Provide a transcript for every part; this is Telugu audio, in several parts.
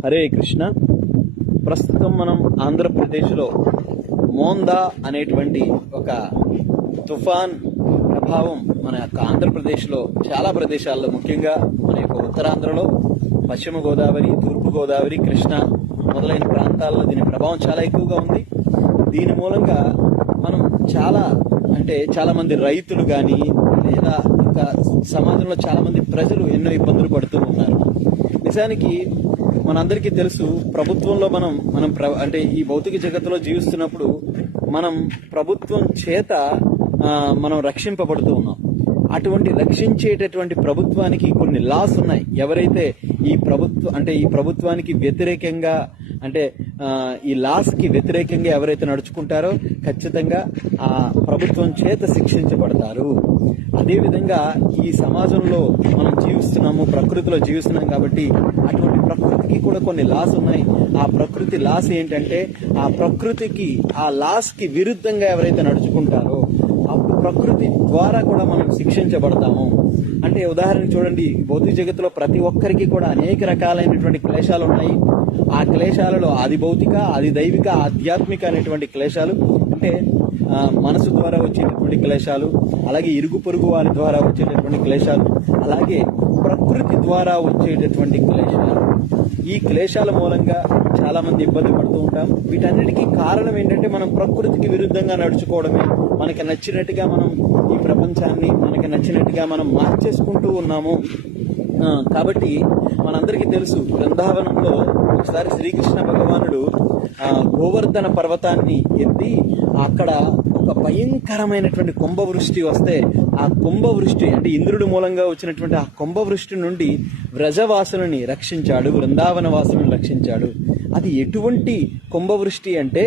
హరే కృష్ణ. ప్రస్తుతం మనం ఆంధ్రప్రదేశ్లో మోందా అనేటువంటి ఒక తుఫాన్ ప్రభావం మన యొక్క ఆంధ్రప్రదేశ్లో చాలా ప్రదేశాల్లో, ముఖ్యంగా మన యొక్క ఉత్తరాంధ్రలో, పశ్చిమ గోదావరి, తూర్పు గోదావరి, కృష్ణ మొదలైన ప్రాంతాల్లో దీని ప్రభావం చాలా ఎక్కువగా ఉంది. దీని మూలంగా మనం చాలా మంది రైతులు కానీ, లేదా ఇంకా సమాజంలో చాలా మంది ప్రజలు ఎన్నో ఇబ్బందులు పడుతూ ఉన్నారు. నిజానికి మనందరికీ తెలుసు, ప్రభుత్వంలో అంటే ఈ భౌతిక జగత్తులో జీవిస్తున్నప్పుడు మనం ప్రభుత్వం చేత మనం రక్షింపబడుతూ ఉన్నాం. అటువంటి రక్షించేటటువంటి ప్రభుత్వానికి కొన్ని లాస్ ఉన్నాయి. ఎవరైతే ఈ ప్రభుత్వానికి వ్యతిరేకంగా, ఈ లాస్ కి వ్యతిరేకంగా ఎవరైతే నడుచుకుంటారో ఖచ్చితంగా ఆ ప్రభుత్వం చేత శిక్షించబడతారు. అదేవిధంగా ఈ సమాజంలో మనం ప్రకృతిలో జీవిస్తున్నాం కాబట్టి అటువంటి ప్రకృతికి కూడా కొన్ని లాస్ ఉన్నాయి. ఆ ప్రకృతి లాస్ ఏంటంటే, ఆ ప్రకృతికి ఆ లాస్ కి విరుద్ధంగా ఎవరైతే నడుచుకుంటారో అప్పుడు ప్రకృతి ద్వారా కూడా మనం శిక్షించబడతాము. అంటే ఉదాహరణకు చూడండి, భౌతిక జగత్తులో ప్రతి ఒక్కరికి కూడా అనేక రకాలైనటువంటి క్లేశాలు ఉన్నాయి. ఆ క్లేశాలలో ఆది భౌతిక, ఆది దైవిక, ఆధ్యాత్మిక అనేటువంటి క్లేశాలు, అంటే మనసు ద్వారా వచ్చేటటువంటి క్లేశాలు, అలాగే ఇరుగు పొరుగు వారి ద్వారా వచ్చేటటువంటి క్లేశాలు, అలాగే ప్రకృతి ద్వారా వచ్చేటటువంటి క్లేశాలు. ఈ క్లేశాల మూలంగా చాలా మంది ఇబ్బంది పడుతూ ఉంటాం. వీటన్నిటికీ కారణం ఏంటంటే, మనం ప్రకృతికి విరుద్ధంగా నడుచుకోవడమే. మనకి నచ్చినట్టుగా మనం ఈ ప్రపంచాన్ని మనకి నచ్చినట్టుగా మనం మార్చేసుకుంటూ ఉన్నాము. కాబట్టి మనందరికీ తెలుసు, బృందావనంలో ఒకసారి శ్రీకృష్ణ భగవానుడు గోవర్ధన పర్వతాన్ని ఎత్తి అక్కడ ఒక భయంకరమైనటువంటి కుంభవృష్టి వస్తే, ఆ కుంభవృష్టి అంటే ఇంద్రుడి మూలంగా వచ్చినటువంటి ఆ కుంభవృష్టి నుండి వ్రజవాసులని రక్షించాడు, బృందావన వాసులను రక్షించాడు. అది ఎటువంటి కుంభవృష్టి అంటే,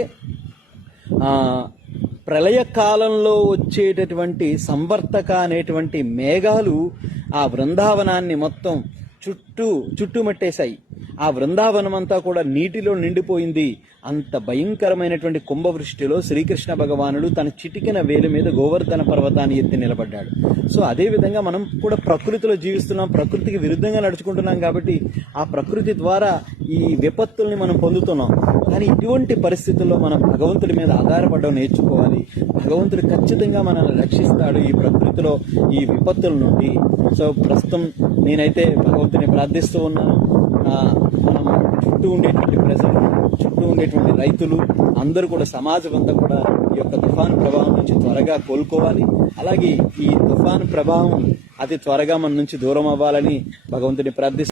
ప్రళయకాలంలో వచ్చేటటువంటి సంవర్తక అనేటువంటి మేఘాలు ఆ బృందావనాన్ని మొత్తం చుట్టుముట్టేశాయి. ఆ బృందావనం అంతా కూడా నీటిలో నిండిపోయింది. అంత భయంకరమైనటువంటి కుంభవృష్టిలో శ్రీకృష్ణ భగవానుడు తన చిటికెన వేలు మీద గోవర్ధన పర్వతాన్ని ఎత్తి నిలబడ్డాడు. సో అదే విధంగా మనం కూడా ప్రకృతిలో జీవిస్తున్నాం, ప్రకృతికి విరుద్ధంగా నడుచుకుంటున్నాం. కాబట్టి ఆ ప్రకృతి ద్వారా ఈ విపత్తుల్ని మనం పొందుతున్నాం. కానీ ఇటువంటి పరిస్థితుల్లో మనం భగవంతుడి మీద ఆధారపడడం నేర్చుకోవాలి. భగవంతుడు ఖచ్చితంగా మనల్ని రక్షిస్తాడు ఈ ప్రకృతిలో ఈ విపత్తుల నుండి. సో ప్రస్తుతం నేనైతే భగవంతుని ప్రార్థిస్తూ ఉన్నాను. మనం చుట్టూ ఉండేటువంటి ప్రజలు, చుట్టూ ఉండేటువంటి రైతులు అందరూ కూడా, సమాజం అంతా కూడా ఈ యొక్క తుఫాను ప్రభావం నుంచి త్వరగా కోలుకోవాలి. అలాగే ఈ తుఫాను ప్రభావం అతి త్వరగా మన నుంచి దూరం అవ్వాలని భగవంతుని ప్రార్థిస్తున్నాను.